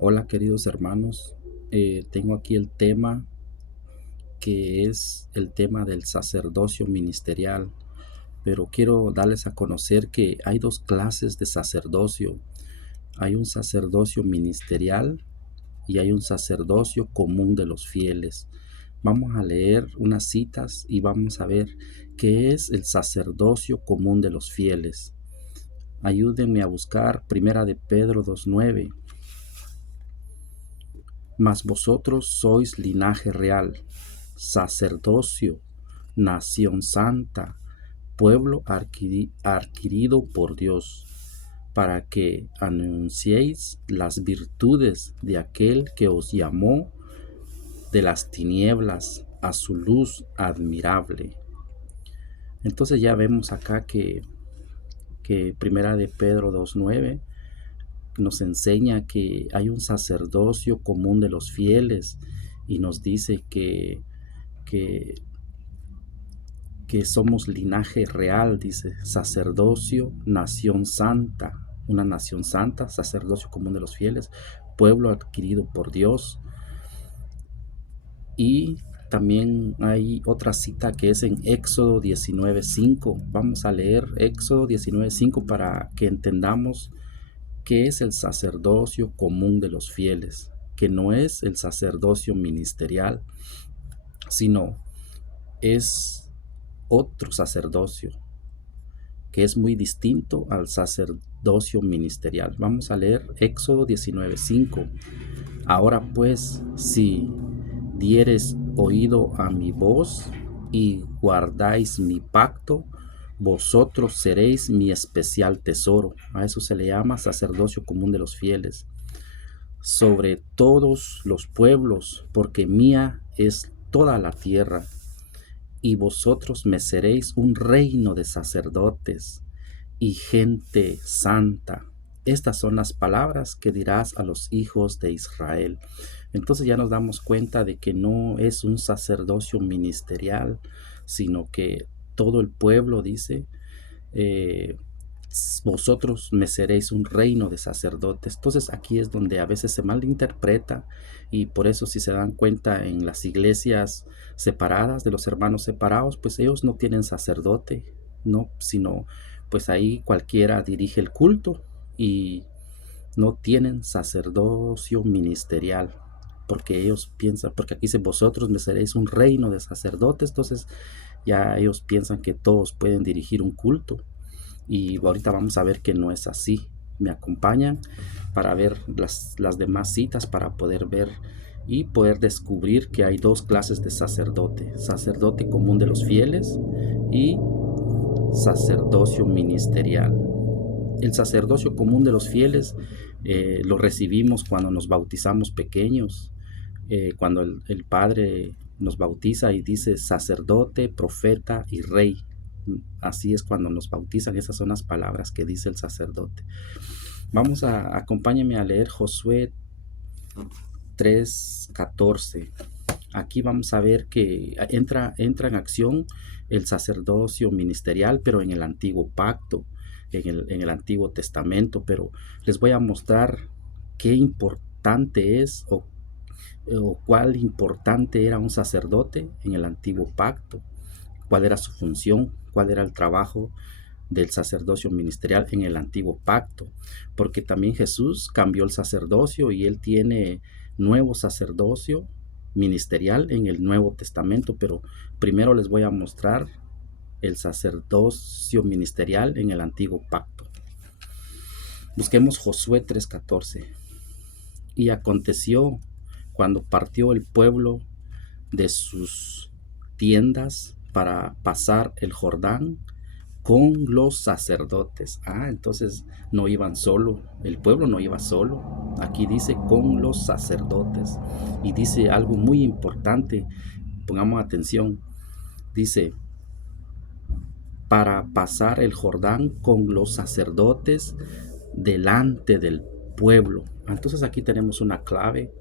Hola queridos hermanos, tengo aquí el tema que es el tema del sacerdocio ministerial, pero quiero darles a conocer que hay dos clases de sacerdocio. Hay un sacerdocio ministerial y hay un sacerdocio común de los fieles. Vamos a leer unas citas y vamos a ver qué es el sacerdocio común de los fieles. Ayúdenme a buscar Primera de Pedro 2:9. Mas vosotros sois linaje real, sacerdocio, nación santa, pueblo adquirido por Dios, para que anunciéis las virtudes de aquel que os llamó de las tinieblas a su luz admirable. Entonces ya vemos acá que Primera de Pedro 2:9 nos enseña que hay un sacerdocio común de los fieles y nos dice que, que somos linaje real, dice, sacerdocio, nación santa, una nación santa, sacerdocio común de los fieles, pueblo adquirido por Dios. Y también hay otra cita que es en Éxodo 19:5. Vamos a leer Éxodo 19:5 para que entendamos qué es el sacerdocio común de los fieles, que no es el sacerdocio ministerial, sino es otro sacerdocio que es muy distinto al sacerdocio ministerial. Vamos a leer Éxodo 19:5. Ahora pues, si diereis oído a mi voz y guardáis mi pacto, vosotros seréis mi especial tesoro. A eso se le llama sacerdocio común de los fieles. Sobre todos los pueblos, porque mía es toda la tierra, y vosotros me seréis un reino de sacerdotes y gente santa. Estas son las palabras que dirás a los hijos de Israel. Entonces ya nos damos cuenta de que no es un sacerdocio ministerial, sino que todo el pueblo dice, eh, vosotros me seréis un reino de sacerdotes. Entonces aquí es donde a veces se malinterpreta, y por eso, si se dan cuenta, en las iglesias separadas, de los hermanos separados, pues ellos no tienen sacerdote, no, sino pues ahí cualquiera dirige el culto y no tienen sacerdocio ministerial, porque ellos piensan, porque aquí dice, vosotros me seréis un reino de sacerdotes. Entonces ya ellos piensan que todos pueden dirigir un culto, y ahorita vamos a ver que no es así. Me acompañan para ver las demás citas, para poder ver y poder descubrir que hay dos clases de sacerdote: sacerdote común de los fieles y sacerdocio ministerial. El sacerdocio común de los fieles lo recibimos cuando nos bautizamos pequeños, cuando el Padre nos bautiza y dice sacerdote, profeta y rey. Así es cuando nos bautizan, esas son las palabras que dice el sacerdote. Acompáñenme a leer Josué 3:14. Aquí vamos a ver que entra en acción el sacerdocio ministerial, pero en el antiguo pacto, en el Antiguo Testamento. Pero les voy a mostrar qué importante es, o cuál importante era un sacerdote en el antiguo pacto, cuál era su función, cuál era el trabajo del sacerdocio ministerial en el antiguo pacto, porque también Jesús cambió el sacerdocio y él tiene nuevo sacerdocio ministerial en el Nuevo Testamento. Pero primero les voy a mostrar el sacerdocio ministerial en el antiguo pacto. Busquemos Josué 3:14. Y aconteció, cuando partió el pueblo de sus tiendas para pasar el Jordán con los sacerdotes. Entonces no iban solo, el pueblo no iba solo. Aquí dice con los sacerdotes. Y dice algo muy importante, pongamos atención. Dice, para pasar el Jordán con los sacerdotes delante del pueblo. Entonces aquí tenemos una clave.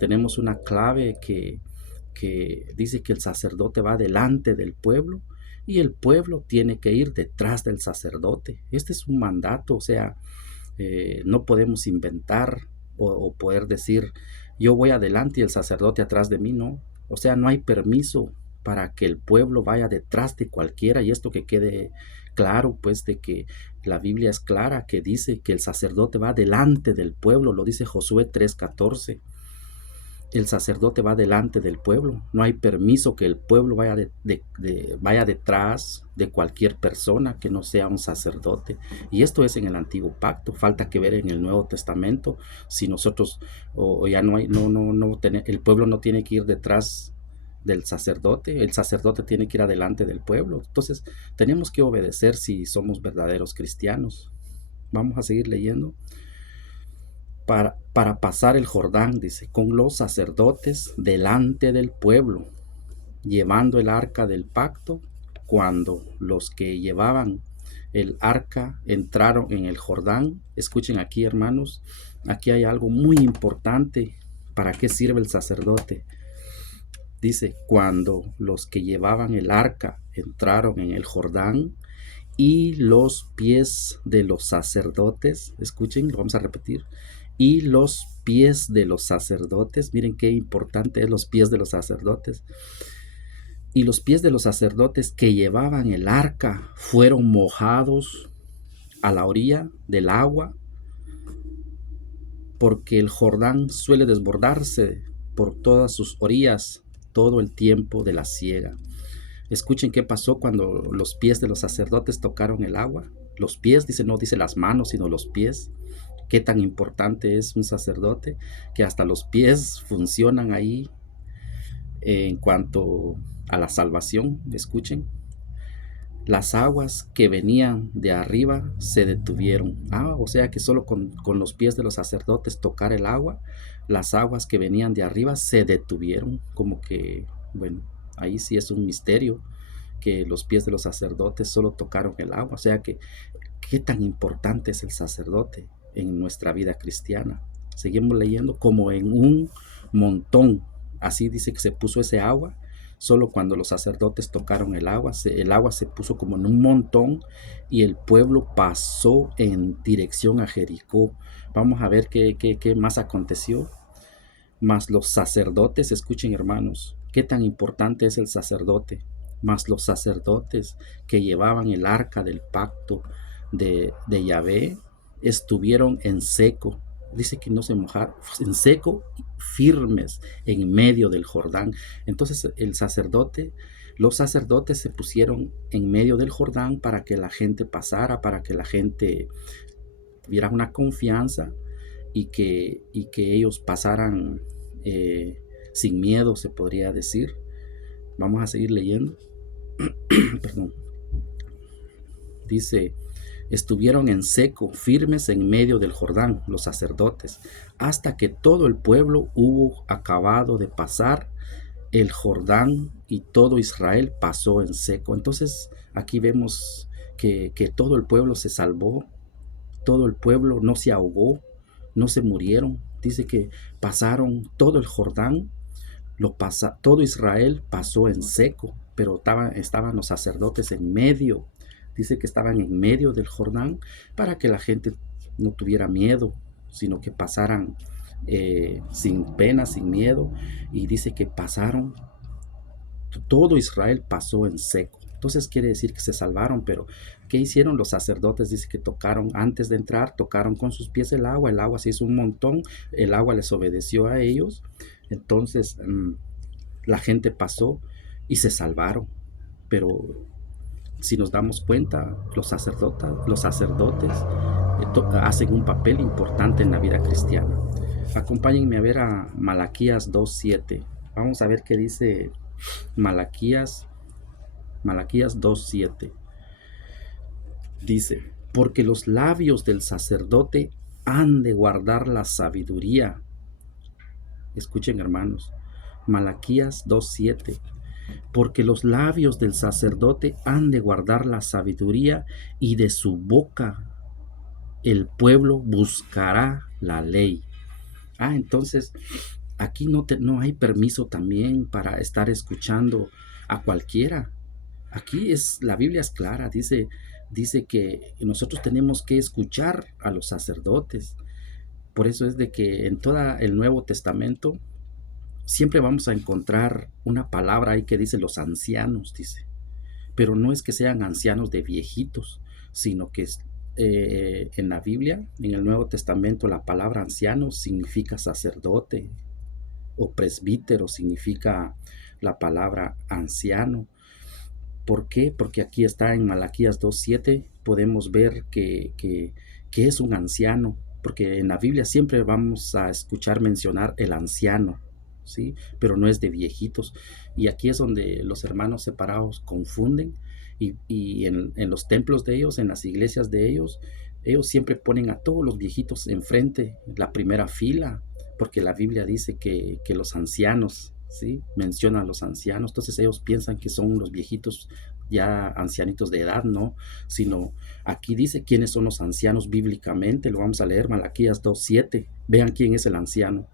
Tenemos una clave que dice que el sacerdote va delante del pueblo y el pueblo tiene que ir detrás del sacerdote. Este es un mandato, o sea, no podemos inventar o poder decir, yo voy adelante y el sacerdote atrás de mí, no. O sea, no hay permiso para que el pueblo vaya detrás de cualquiera, y esto que quede claro, pues, de que la Biblia es clara, que dice que el sacerdote va delante del pueblo, lo dice Josué 3:14. El sacerdote va delante del pueblo. No hay permiso que el pueblo vaya detrás de cualquier persona que no sea un sacerdote. Y esto es en el Antiguo Pacto. Falta que ver en el Nuevo Testamento si nosotros o ya no hay, el pueblo no tiene que ir detrás del sacerdote. El sacerdote tiene que ir adelante del pueblo. Entonces tenemos que obedecer si somos verdaderos cristianos. Vamos a seguir leyendo. Para pasar el Jordán, dice, con los sacerdotes delante del pueblo, llevando el arca del pacto. Cuando los que llevaban el arca entraron en el Jordán, escuchen aquí, hermanos, aquí hay algo muy importante. ¿Para qué sirve el sacerdote? Dice, cuando los que llevaban el arca entraron en el Jordán, y los pies de los sacerdotes, escuchen, vamos a repetir, y los pies de los sacerdotes, miren qué importante es los pies de los sacerdotes, y los pies de los sacerdotes que llevaban el arca fueron mojados a la orilla del agua, porque el Jordán suele desbordarse por todas sus orillas todo el tiempo de la siega. Escuchen qué pasó cuando los pies de los sacerdotes tocaron el agua. Los pies, dice, no dice las manos, sino los pies. Qué tan importante es un sacerdote, que hasta los pies funcionan ahí en cuanto a la salvación. Escuchen, las aguas que venían de arriba se detuvieron. O sea que solo con los pies de los sacerdotes tocar el agua, las aguas que venían de arriba se detuvieron. Como que, bueno, ahí sí es un misterio que los pies de los sacerdotes solo tocaron el agua. O sea que, ¿qué tan importante es el sacerdote en nuestra vida cristiana? Seguimos leyendo, como en un montón. Así dice que se puso ese agua. Solo cuando los sacerdotes tocaron el agua se puso como en un montón, y el pueblo pasó en dirección a Jericó. Vamos a ver qué más aconteció. Mas los sacerdotes, escuchen, hermanos, qué tan importante es el sacerdote. Mas los sacerdotes que llevaban el arca del pacto de Yahvé estuvieron en seco. Dice que no se mojaron, en seco, firmes en medio del Jordán. Entonces los sacerdotes se pusieron en medio del Jordán para que la gente pasara, para que la gente tuviera una confianza, y que ellos pasaran sin miedo, se podría decir. Vamos a seguir leyendo. Perdón. Dice, estuvieron en seco, firmes en medio del Jordán, los sacerdotes, hasta que todo el pueblo hubo acabado de pasar el Jordán, y todo Israel pasó en seco. Entonces aquí vemos que todo el pueblo se salvó, todo el pueblo no se ahogó, no se murieron. Dice que pasaron todo el Jordán, todo Israel pasó en seco, pero estaban los sacerdotes en medio. Dice que estaban en medio del Jordán para que la gente no tuviera miedo, sino que pasaran sin pena, sin miedo. Y dice que pasaron, todo Israel pasó en seco. Entonces quiere decir que se salvaron, pero ¿qué hicieron los sacerdotes? Dice que tocaron, antes de entrar, tocaron con sus pies el agua se hizo un montón, el agua les obedeció a ellos. Entonces la gente pasó y se salvaron. Pero si nos damos cuenta, los sacerdotes hacen un papel importante en la vida cristiana. Acompáñenme a ver a Malaquías 2:7. Vamos a ver qué dice Malaquías 2:7. Dice, porque los labios del sacerdote han de guardar la sabiduría. Escuchen, hermanos, Malaquías 2:7. Porque los labios del sacerdote han de guardar la sabiduría, y de su boca el pueblo buscará la ley. Entonces aquí no hay permiso también para estar escuchando a cualquiera. Aquí la Biblia es clara, dice que nosotros tenemos que escuchar a los sacerdotes. Por eso es de que en todo el Nuevo Testamento siempre vamos a encontrar una palabra ahí que dice los ancianos, dice. Pero no es que sean ancianos de viejitos, sino que en la Biblia, en el Nuevo Testamento, la palabra anciano significa sacerdote, o presbítero significa la palabra anciano. ¿Por qué? Porque aquí está en Malaquías 2:7, podemos ver que es un anciano, porque en la Biblia siempre vamos a escuchar mencionar el anciano, ¿sí? Pero no es de viejitos. Y aquí es donde los hermanos separados confunden, y en los templos de ellos, en las iglesias de ellos siempre ponen a todos los viejitos enfrente, la primera fila, porque la Biblia dice que los ancianos, ¿sí? Menciona a los ancianos, entonces ellos piensan que son los viejitos ya ancianitos de edad, no, sino aquí dice quiénes son los ancianos bíblicamente, lo vamos a leer, Malaquías 2:7, vean quién es el anciano.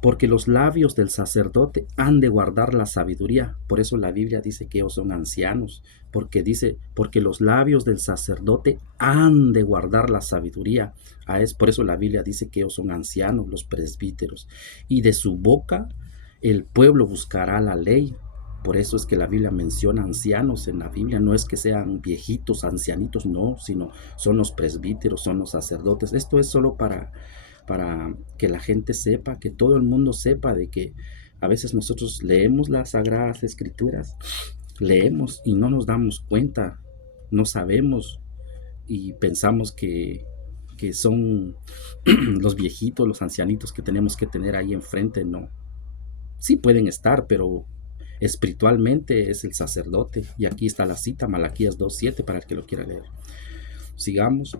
Porque los labios del sacerdote han de guardar la sabiduría. Por eso la Biblia dice que ellos son ancianos. Porque dice, porque los labios del sacerdote han de guardar la sabiduría. Por eso la Biblia dice que ellos son ancianos, los presbíteros. Y de su boca el pueblo buscará la ley. Por eso es que la Biblia menciona ancianos en la Biblia. No es que sean viejitos, ancianitos, no, sino son los presbíteros, son los sacerdotes. Esto es solo para que la gente sepa, que todo el mundo sepa de que a veces nosotros leemos las Sagradas Escrituras, leemos y no nos damos cuenta, no sabemos y pensamos que son los viejitos, los ancianitos que tenemos que tener ahí enfrente. No, sí pueden estar, pero espiritualmente es el sacerdote. Y aquí está la cita, Malaquías 2:7, para el que lo quiera leer. Sigamos.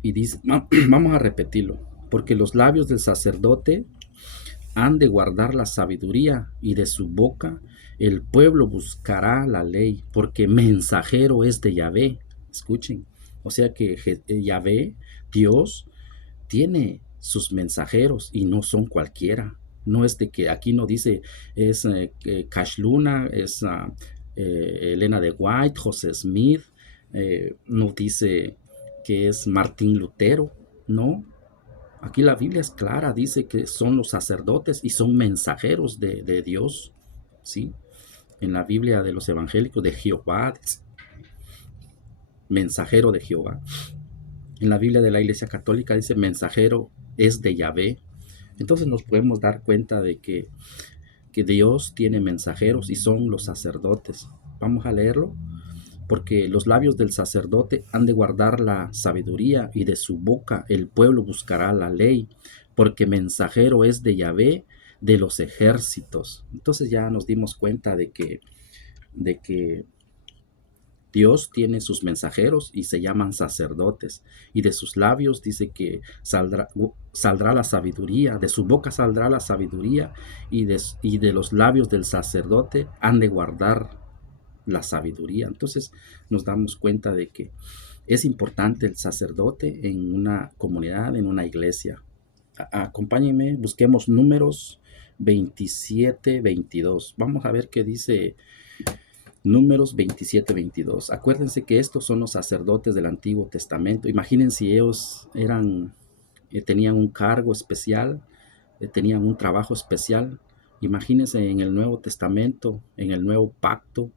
Y dice, vamos a repetirlo, porque los labios del sacerdote han de guardar la sabiduría, y de su boca el pueblo buscará la ley, porque mensajero es de Yahvé. Escuchen, o sea que Yahvé, Dios, tiene sus mensajeros y no son cualquiera. No es de que aquí no dice es Cash Luna, es Elena de White, José Smith, no dice que es Martín Lutero, no. Aquí la Biblia es clara, dice que son los sacerdotes y son mensajeros de Dios, ¿sí? En la Biblia de los evangélicos, de Jehová, mensajero de Jehová. En la Biblia de la Iglesia Católica dice mensajero es de Yahvé. Entonces nos podemos dar cuenta de que Dios tiene mensajeros y son los sacerdotes. Vamos a leerlo. Porque los labios del sacerdote han de guardar la sabiduría, y de su boca el pueblo buscará la ley, porque mensajero es de Yahvé de los ejércitos. Entonces ya nos dimos cuenta de que Dios tiene sus mensajeros y se llaman sacerdotes, y de sus labios dice que saldrá la sabiduría, de su boca saldrá la sabiduría, y de los labios del sacerdote han de guardar la sabiduría. Entonces nos damos cuenta de que es importante el sacerdote en una comunidad, en una iglesia. Acompáñenme, busquemos Números 27-22. Vamos a ver qué dice Números 27-22. Acuérdense que estos son los sacerdotes del Antiguo Testamento. Imaginen si ellos tenían un cargo especial, tenían un trabajo especial. Imagínense en el Nuevo Testamento, en el Nuevo Pacto,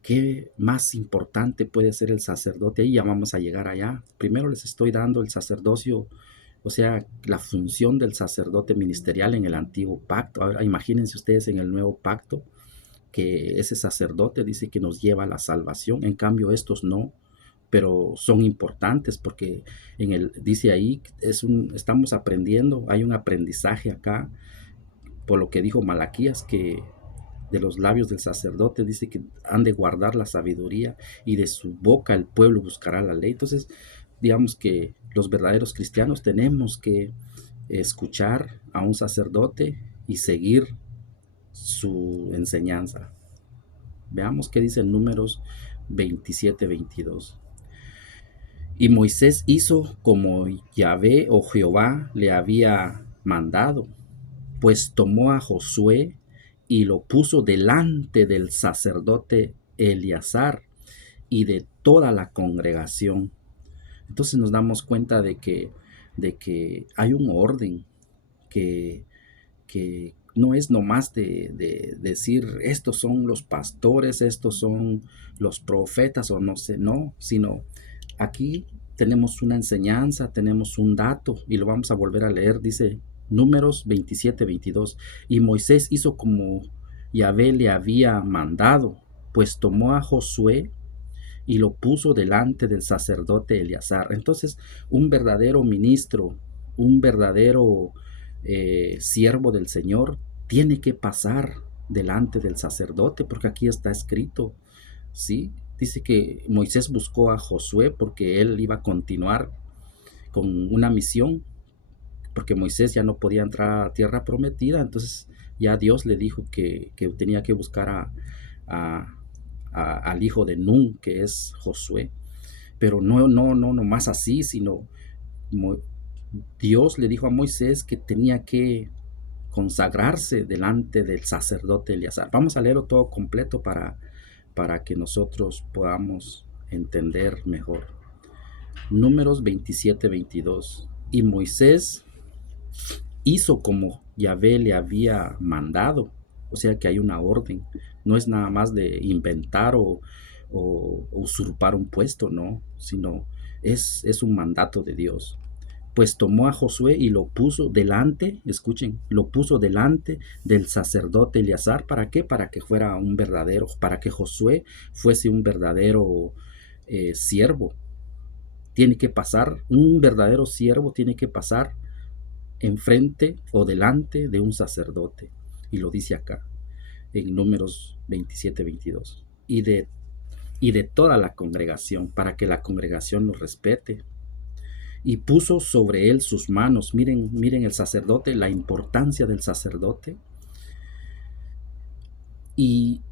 ¿qué más importante puede ser el sacerdote? Ahí ya vamos a llegar allá. Primero les estoy dando el sacerdocio, o sea, la función del sacerdote ministerial en el Antiguo Pacto. Ahora imagínense ustedes en el Nuevo Pacto, que ese sacerdote dice que nos lleva a la salvación. En cambio estos no, pero son importantes porque dice ahí, estamos aprendiendo, hay un aprendizaje acá, por lo que dijo Malaquías, que de los labios del sacerdote dice que han de guardar la sabiduría, y de su boca el pueblo buscará la ley. Entonces, digamos que los verdaderos cristianos tenemos que escuchar a un sacerdote y seguir su enseñanza. Veamos qué dice en Números 27-22. Y Moisés hizo como Yahvé o Jehová le había mandado, pues tomó a Josué y lo puso delante del sacerdote Eleazar y de toda la congregación. Entonces nos damos cuenta de que de que hay un orden que, que no es nomás de decir estos son los pastores, estos son los profetas o no sé, no, sino aquí tenemos una enseñanza, tenemos un dato y lo vamos a volver a leer, dice Números 27-22, y Moisés hizo como Yahvé le había mandado, pues tomó a Josué y lo puso delante del sacerdote Eleazar. Entonces, un verdadero ministro, un verdadero siervo del Señor, tiene que pasar delante del sacerdote, porque aquí está escrito, ¿sí? Dice que Moisés buscó a Josué porque él iba a continuar con una misión, porque Moisés ya no podía entrar a tierra prometida, entonces ya Dios le dijo que tenía que buscar a, al hijo de Nun, que es Josué. Pero no más así, sino Dios le dijo a Moisés que tenía que consagrarse delante del sacerdote Eleazar. Vamos a leerlo todo completo para que nosotros podamos entender mejor. Números 27-22. Y Moisés hizo como Yahvé le había mandado. O sea que hay una orden. No es nada más de inventar o usurpar un puesto, no, sino es un mandato de Dios. Pues tomó a Josué y lo puso delante, escuchen, lo puso delante del sacerdote Eleazar. ¿Para qué? Para que fuera un verdadero, para que Josué fuese un verdadero siervo. Tiene que pasar, un verdadero siervo tiene que pasar enfrente o delante de un sacerdote. Y lo dice acá, en Números 27-22. Y de toda la congregación, para que la congregación lo respete. Y puso sobre él sus manos. Miren, miren el sacerdote, la importancia del sacerdote. Y,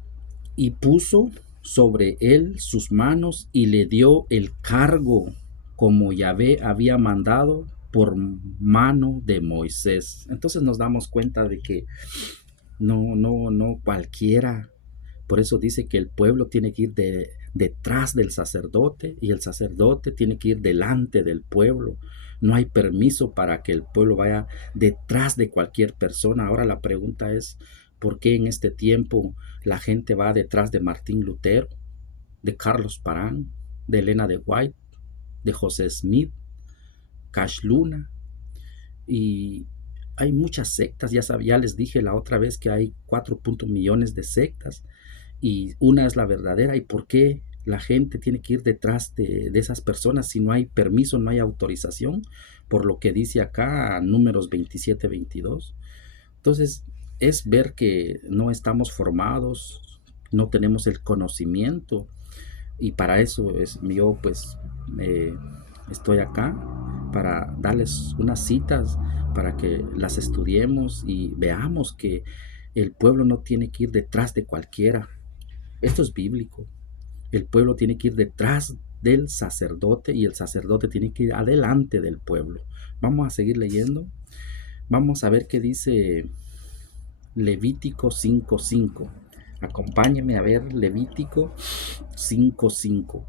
y puso sobre él sus manos y le dio el cargo como Yahvé había mandado por mano de Moisés. Entonces nos damos cuenta de que no cualquiera. Por eso dice que el pueblo tiene que ir detrás del sacerdote y el sacerdote tiene que ir delante del pueblo. No hay permiso para que el pueblo vaya detrás de cualquier persona. Ahora la pregunta es, ¿por qué en este tiempo la gente va detrás de Martín Lutero, de Carlos Parán, de Elena de White, de José Smith, Cash Luna? Y hay muchas sectas, ya les dije la otra vez que hay 4 millones de sectas y una es la verdadera. ¿Y por qué la gente tiene que ir detrás de esas personas si no hay permiso, no hay autorización? Por lo que dice acá Números 27-22. Entonces es ver que no estamos formados, no tenemos el conocimiento, y para eso es yo pues estoy acá para darles unas citas para que las estudiemos y veamos que el pueblo no tiene que ir detrás de cualquiera. Esto es bíblico. El pueblo tiene que ir detrás del sacerdote y el sacerdote tiene que ir adelante del pueblo. Vamos a seguir leyendo. Vamos a ver qué dice Levítico 5:5. Acompáñeme a ver Levítico 5:5.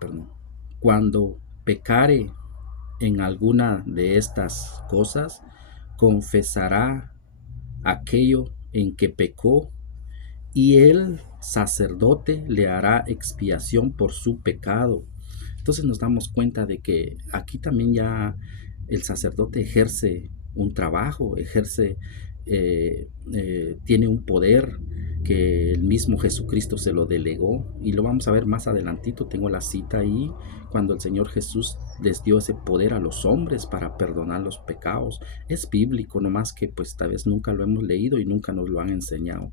Perdón. Cuando pecare en alguna de estas cosas, confesará aquello en que pecó y el sacerdote le hará expiación por su pecado. Entonces nos damos cuenta de que aquí también ya el sacerdote ejerce un trabajo, tiene un poder que el mismo Jesucristo se lo delegó, y lo vamos a ver más adelantito. Tengo la cita ahí cuando el Señor Jesús les dio ese poder a los hombres para perdonar los pecados. Es bíblico, nomás que pues tal vez nunca lo hemos leído y nunca nos lo han enseñado.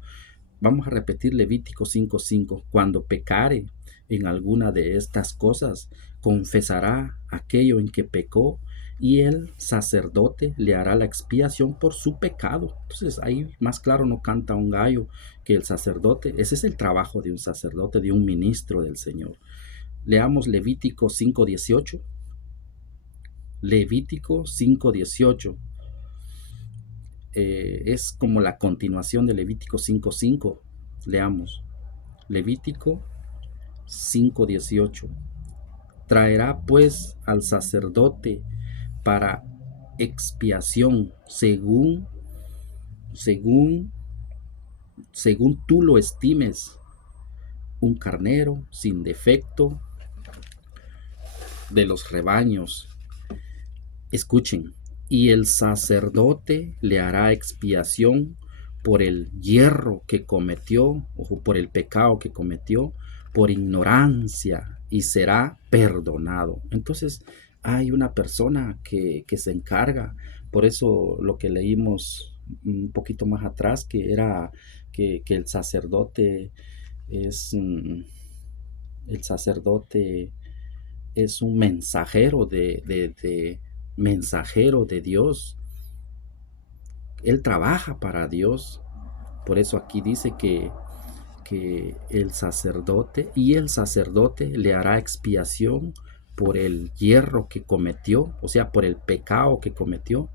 Vamos a repetir Levítico 5:5. Cuando pecare en alguna de estas cosas, confesará aquello en que pecó y el sacerdote le hará la expiación por su pecado. Entonces ahí más claro no canta un gallo que el sacerdote. Ese es el trabajo de un sacerdote, de un ministro del Señor. Leamos Levítico 5:18. Levítico 5:18. Es como la continuación de Levítico 5:5. Leamos Levítico 5:18. Traerá pues al sacerdote para expiación, según, según tú lo estimes, un carnero sin defecto de los rebaños. Escuchen, y el sacerdote le hará expiación por el hierro que cometió, o por el pecado que cometió, por ignorancia, y será perdonado. Entonces, hay una persona que se encarga. Por eso lo que leímos un poquito más atrás, que era que el sacerdote es, el sacerdote es un mensajero mensajero de Dios. Él trabaja para Dios. Por eso aquí dice que el sacerdote le hará expiación por el hierro que cometió, o sea, por el pecado que cometió,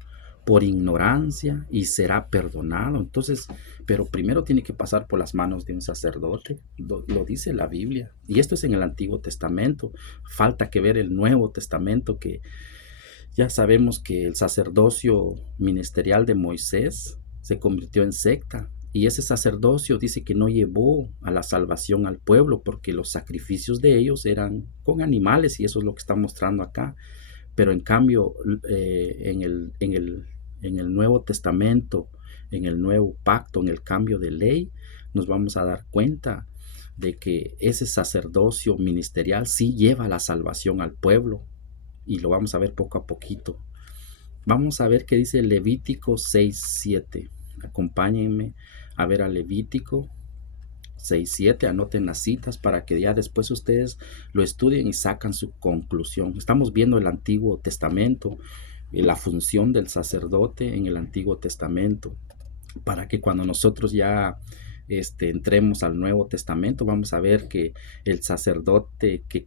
por ignorancia, y será perdonado. Entonces, pero primero tiene que pasar por las manos de un sacerdote. Lo dice la Biblia. Y esto es en el Antiguo Testamento. Falta que ver el Nuevo Testamento, que ya sabemos que el sacerdocio ministerial de Moisés se convirtió en secta, y ese sacerdocio dice que no llevó a la salvación al pueblo, porque los sacrificios de ellos eran con animales, y eso es lo que está mostrando acá. Pero en cambio, en el Nuevo Testamento, en el Nuevo Pacto, en el cambio de ley, nos vamos a dar cuenta de que ese sacerdocio ministerial sí lleva la salvación al pueblo, y lo vamos a ver poco a poquito. Vamos a ver qué dice Levítico 6:7. Acompáñenme a ver a Levítico 6:7. Anoten las citas para que ya después ustedes lo estudien y sacan su conclusión. Estamos viendo el Antiguo Testamento, la función del sacerdote en el Antiguo Testamento, para que cuando nosotros ya entremos al Nuevo Testamento, vamos a ver que el sacerdote que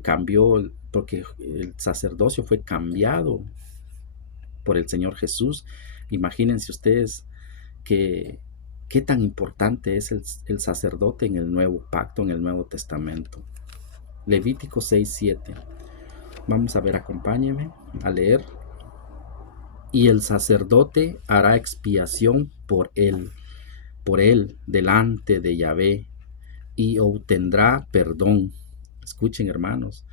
cambió, porque el sacerdocio fue cambiado por el Señor Jesús. Imagínense ustedes qué tan importante es el sacerdote en el Nuevo Pacto, en el Nuevo Testamento. Levítico 6:7. Vamos a ver, acompáñenme a leer. Y el sacerdote hará expiación por él delante de Yahvé, y obtendrá perdón. Escuchen, hermanos,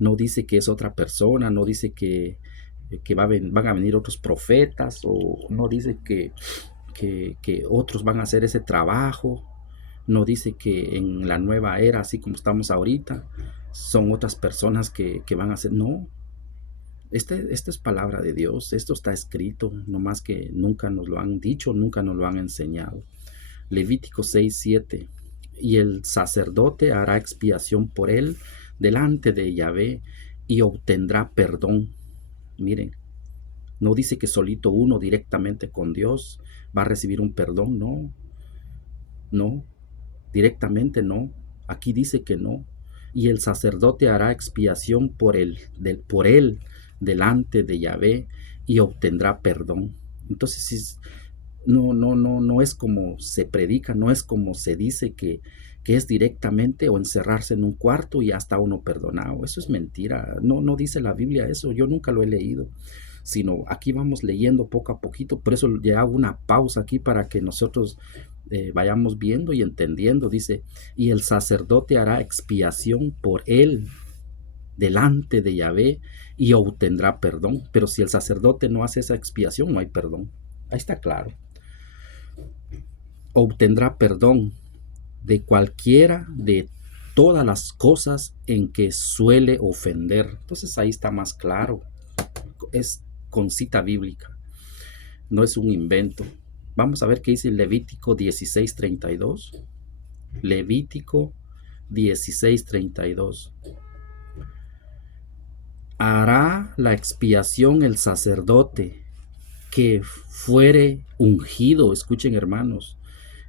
no dice que es otra persona, no dice que van a venir otros profetas, o no dice que otros van a hacer ese trabajo, no dice que en la nueva era, así como estamos ahorita, son otras personas que van a hacer. No, esta es palabra de Dios, esto está escrito, nomás que nunca nos lo han dicho, nunca nos lo han enseñado. Levítico 6:7. Y el sacerdote hará expiación por él delante de Yahvé, y obtendrá perdón. Miren, no dice que solito uno directamente con Dios va a recibir un perdón, no, directamente no. Aquí dice que no. Y el sacerdote hará expiación por él delante de Yahvé, y obtendrá perdón. Entonces, no es como se predica, no es como se dice que es directamente o encerrarse en un cuarto y ya está uno perdonado. Eso es mentira. No dice la Biblia eso. Yo nunca lo he leído, sino aquí vamos leyendo poco a poquito. Por eso ya hago una pausa aquí para que nosotros vayamos viendo y entendiendo. Dice, y el sacerdote hará expiación por él delante de Yahvé, y obtendrá perdón. Pero si el sacerdote no hace esa expiación, no hay perdón. Ahí está claro. Obtendrá perdón de cualquiera de todas las cosas en que suele ofender. Entonces ahí está más claro. Es con cita bíblica. No es un invento. Vamos a ver qué dice Levítico 16:32. Levítico 16:32. Hará la expiación el sacerdote que fuere ungido. Escuchen, hermanos,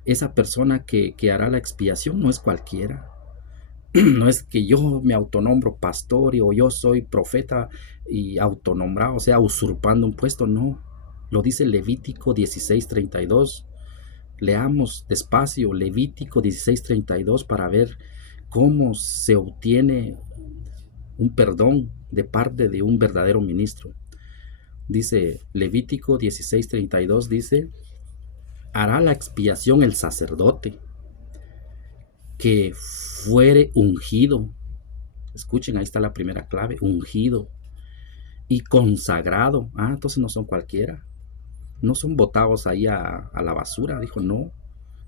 esa persona que hará la expiación no es cualquiera. No es que yo me autonombro pastor o yo soy profeta y autonombrado, o sea, usurpando un puesto. No, lo dice Levítico 16:32. Leamos despacio Levítico 16:32 para ver cómo se obtiene un perdón de parte de un verdadero ministro. Dice Levítico 16:32, dice, hará la expiación el sacerdote que fuere ungido. Escuchen, ahí está la primera clave, ungido y consagrado. Entonces no son cualquiera, no son botados ahí a la basura, dijo, no,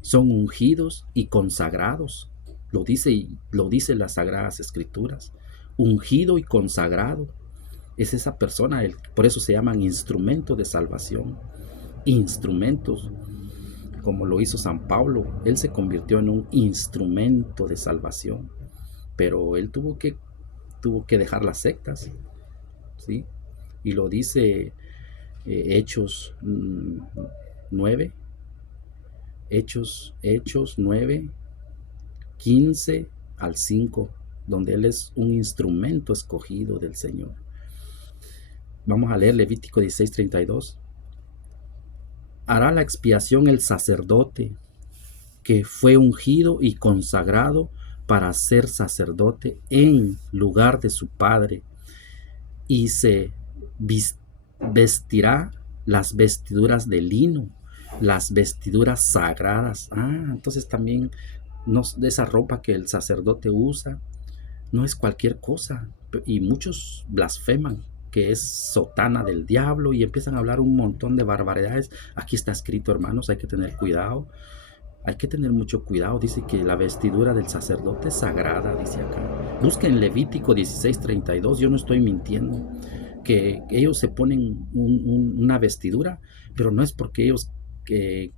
son ungidos y consagrados. Lo dice las Sagradas Escrituras, ungido y consagrado. Es esa persona, por eso se llaman instrumentos de salvación, instrumentos, como lo hizo San Pablo. Él se convirtió en un instrumento de salvación, pero él tuvo que dejar las sectas, ¿sí? Y lo dice Hechos 9, Hechos 9, 15 al 5, donde él es un instrumento escogido del Señor. Vamos a leer Levítico 16:32. Hará la expiación el sacerdote que fue ungido y consagrado para ser sacerdote en lugar de su padre, y se vestirá las vestiduras de lino, las vestiduras sagradas. Entonces también de esa ropa que el sacerdote usa no es cualquier cosa, y muchos blasfeman que es sotana del diablo y empiezan a hablar un montón de barbaridades. Aquí está escrito, hermanos, hay que tener cuidado. Hay que tener mucho cuidado. Dice que la vestidura del sacerdote es sagrada, dice acá. Busquen Levítico 16:32, yo no estoy mintiendo. Que ellos se ponen una vestidura, pero no es porque ellos que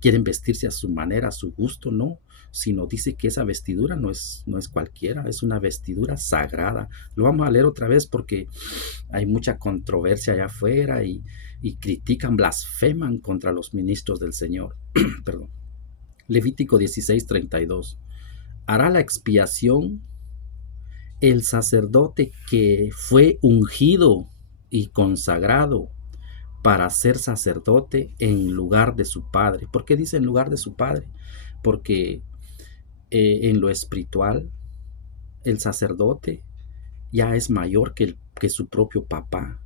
quieren vestirse a su manera, a su gusto, no, sino dice que esa vestidura no es cualquiera, es una vestidura sagrada. Lo vamos a leer otra vez porque hay mucha controversia allá afuera y critican, blasfeman contra los ministros del Señor. Perdón. Levítico 16:32. Hará la expiación el sacerdote que fue ungido y consagrado para ser sacerdote en lugar de su padre. ¿Por qué dice en lugar de su padre? Porque en lo espiritual el sacerdote ya es mayor que su propio papá.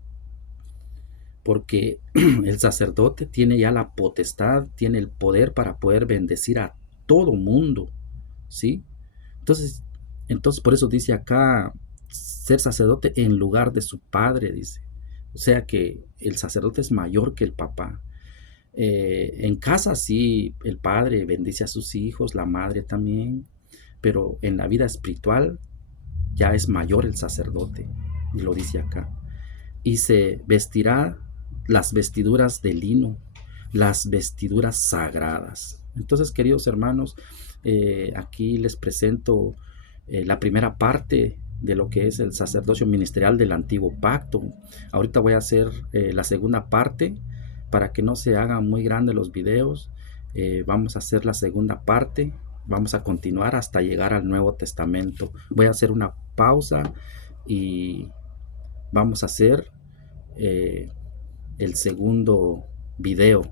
Porque el sacerdote tiene ya la potestad, tiene el poder para poder bendecir a todo mundo, ¿sí? Entonces por eso dice acá, ser sacerdote en lugar de su padre, dice. O sea que el sacerdote es mayor que el papá. En casa sí, el padre bendice a sus hijos, la madre también, pero en la vida espiritual ya es mayor el sacerdote, y lo dice acá. Y se vestirá las vestiduras de lino, las vestiduras sagradas. Entonces, queridos hermanos, aquí les presento la primera parte de lo que es el sacerdocio ministerial del antiguo pacto. Ahorita voy a hacer la segunda parte para que no se hagan muy grandes los videos. Vamos a hacer la segunda parte. Vamos a continuar hasta llegar al Nuevo Testamento. Voy a hacer una pausa y vamos a hacer el segundo video.